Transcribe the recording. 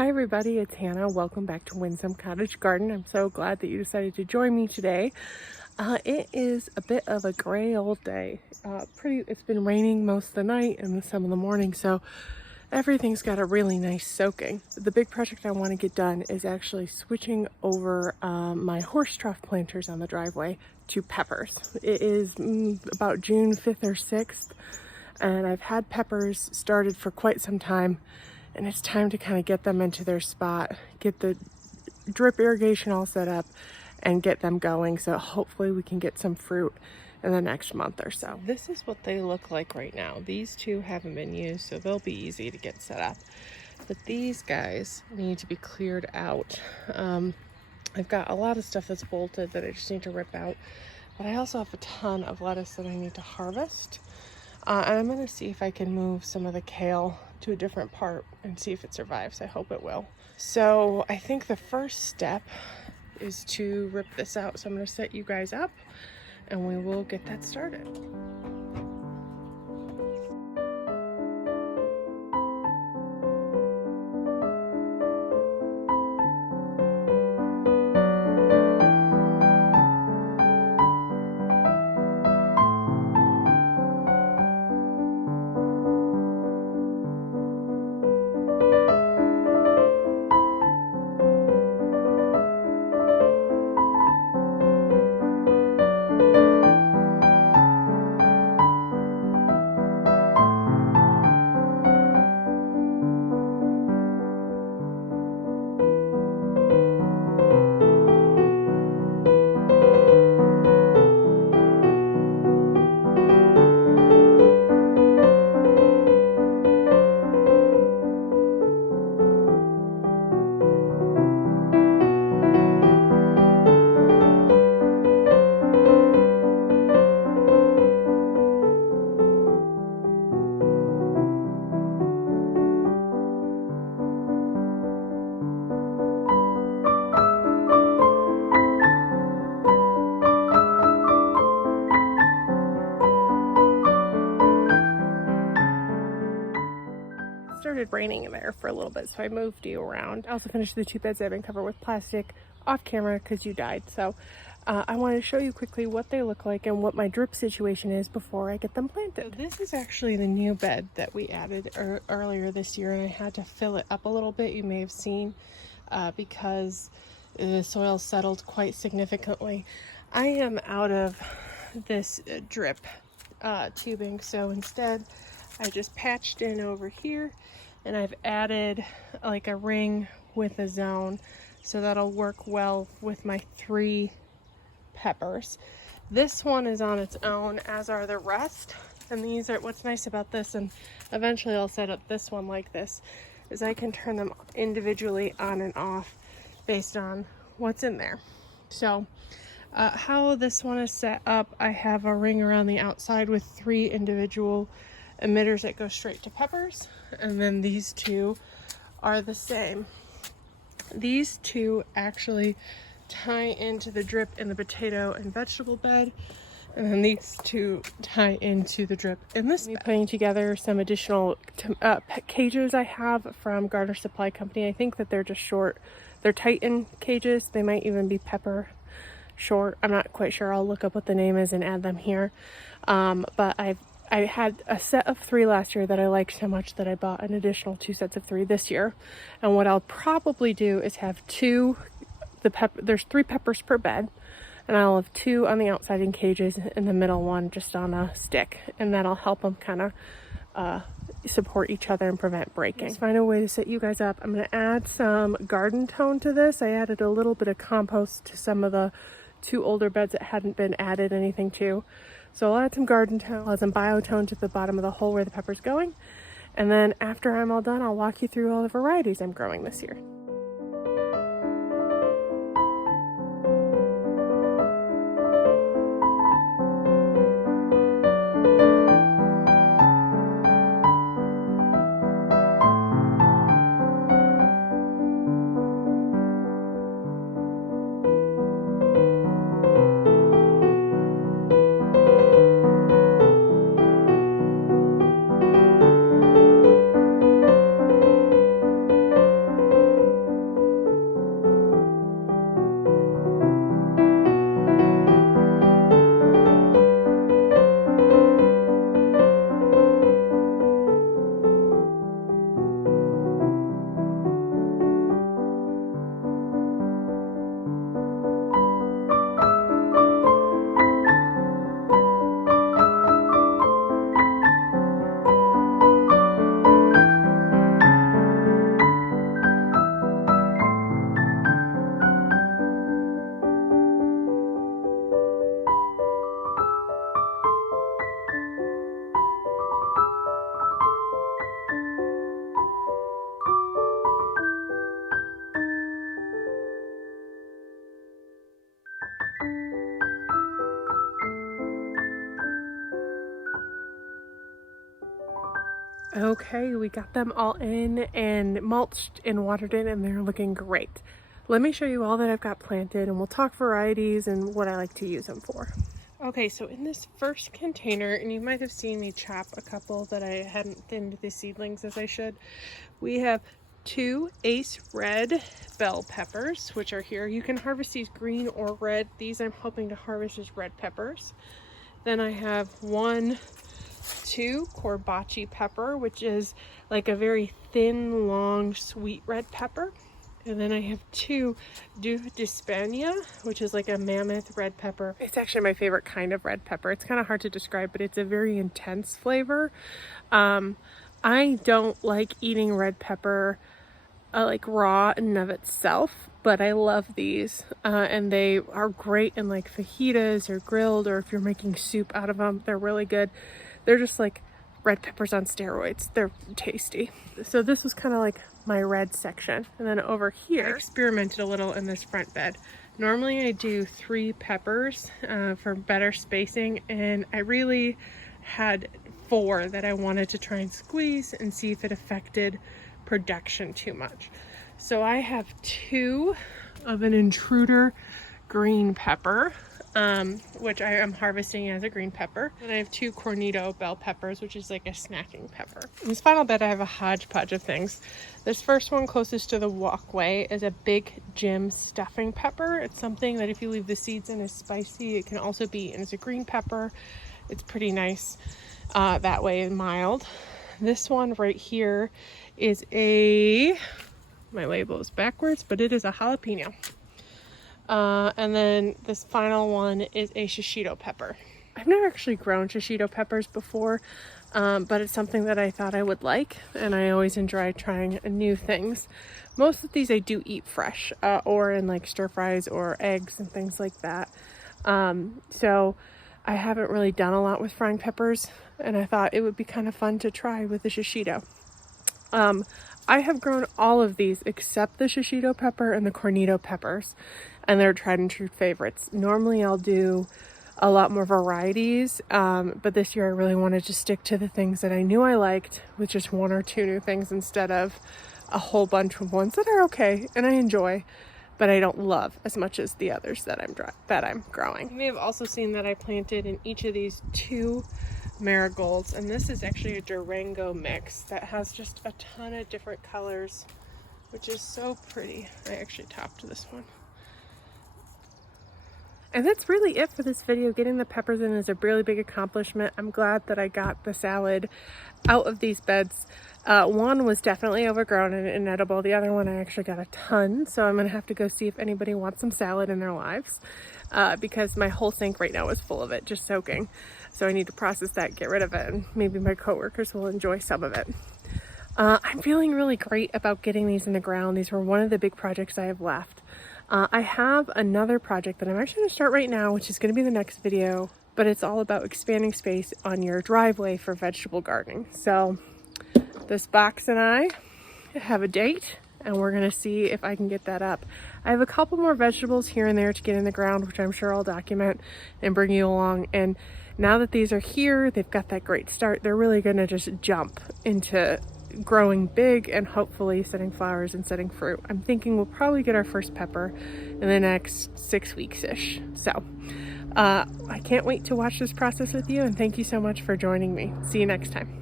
Hi everybody, it's Hannah. Welcome back to Winsome Cottage Garden. I'm so glad that you decided to join me today. It is a bit of a gray old day. It's been raining most of the night and some of the morning, so everything's got a really nice soaking. The big project I want to get done is actually switching over my horse trough planters on the driveway to peppers. It is about June 5th or 6th, and I've had peppers started for quite some time. And it's time to kind of get them into their spot, get the drip irrigation all set up, and get them going. So hopefully we can get some fruit in the next month or so. This is what they look like right now. These two haven't been used, so they'll be easy to get set up. But these guys need to be cleared out. I've got a lot of stuff that's bolted that I just need to rip out. But I also have a ton of lettuce that I need to harvest. And I'm going to see if I can move some of the kale to a different part and see if it survives. I hope it will. So I think the first step is to rip this out. So I'm going to set you guys up and we will get that started. Started raining in there for a little bit, so I moved you around. I also finished the two beds that have been covered with plastic off camera because you died. So I wanted to show you quickly what they look like and what my drip situation is before I get them planted. So this is actually the new bed that we added earlier this year, and I had to fill it up a little bit. You may have seen because the soil settled quite significantly. I am out of this drip tubing, so instead I just patched in over here, and I've added like a ring with a zone, so that'll work well with my 3 peppers. This one is on its own, as are the rest. And these are, what's nice about this, and eventually I'll set up this one like this, is I can turn them individually on and off based on what's in there. So how this one is set up, I have a ring around the outside with 3 individual emitters that go straight to peppers, and then these 2 are the same. These 2 actually tie into the drip in the potato and vegetable bed, and then these 2 tie into the drip in this bed. Putting together some additional cages I have from Garden Supply Company. I think that they're just short, they're Titan cages. They might even be pepper short, I'm not quite sure. I'll look up what the name is and add them here. But I had a set of 3 last year that I liked so much that I bought an additional 2 sets of 3 this year. And what I'll probably do is have there's 3 peppers per bed, and I'll have 2 on the outside in cages, and the middle one just on a stick, and that'll help them kind of support each other and prevent breaking. Let's find a way to set you guys up. I'm going to add some garden tone to this. I added a little bit of compost to some of the 2 older beds that hadn't been added anything to. So I'll add some garden tone, I'll add some biotone to the bottom of the hole where the pepper's going. And then after I'm all done, I'll walk you through all the varieties I'm growing this year. Okay, we got them all in and mulched and watered in, and they're looking great. Let me show you all that I've got planted, and we'll talk varieties and what I like to use them for. Okay, so in this first container, and you might have seen me chop a couple that I hadn't thinned the seedlings as I should, we have 2 Ace Red bell peppers, which are here. You can harvest these green or red. These I'm hoping to harvest as red peppers. Then I have 2 Corbaci pepper, which is like a very thin, long, sweet red pepper. And then I have 2 Du d'Espagne, which is like a mammoth red pepper. It's actually my favorite kind of red pepper. It's kind of hard to describe, but it's a very intense flavor. I don't like eating red pepper like raw in and of itself, but I love these, and they are great in like fajitas or grilled, or if you're making soup out of them, they're really good. They're just like red peppers on steroids. They're tasty. So this was kind of like my red section. And then over here, I experimented a little in this front bed. Normally I do 3 peppers for better spacing, and I really had 4 that I wanted to try and squeeze and see if it affected production too much. So I have 2 of an intruder green pepper, which I am harvesting as a green pepper. And I have 2 Cornito bell peppers, which is like a snacking pepper. In this final bed, I have a hodgepodge of things. This first one closest to the walkway is a big Jim stuffing pepper. It's something that if you leave the seeds in is spicy. It can also be eaten as a green pepper. It's pretty nice that way, mild. This one right here is my label is backwards, but it is a jalapeno. And then this final one is a shishito pepper. I've never actually grown shishito peppers before, but it's something that I thought I would like, and I always enjoy trying new things. Most of these I do eat fresh, or in like stir fries or eggs and things like that. So I haven't really done a lot with frying peppers, and I thought it would be kind of fun to try with the shishito. I have grown all of these except the shishito pepper and the cornito peppers, and they're tried and true favorites. Normally I'll do a lot more varieties, but this year I really wanted to stick to the things that I knew I liked, with just 1 or 2 new things instead of a whole bunch of ones that are okay and I enjoy, but I don't love as much as the others that I'm growing. You may have also seen that I planted in each of these 2 marigolds, and this is actually a Durango mix that has just a ton of different colors, which is so pretty. I actually topped this one. And that's really it for this video. Getting the peppers in is a really big accomplishment. I'm glad that I got the salad out of these beds. One was definitely overgrown and inedible. The other one I actually got a ton, so I'm gonna have to go see if anybody wants some salad in their lives, because my whole sink right now is full of it, just soaking. So I need to process that, get rid of it, and maybe my coworkers will enjoy some of it. I'm feeling really great about getting these in the ground. These were one of the big projects I have left. I have another project that I'm actually gonna start right now, which is gonna be the next video, but it's all about expanding space on your driveway for vegetable gardening. So this box and I have a date, and we're gonna see if I can get that up. I have a couple more vegetables here and there to get in the ground, which I'm sure I'll document and bring you along. And now that these are here, they've got that great start, they're really gonna just jump into growing big and hopefully setting flowers and setting fruit. I'm thinking we'll probably get our first pepper in the next 6 weeks-ish. So I can't wait to watch this process with you, and thank you so much for joining me. See you next time.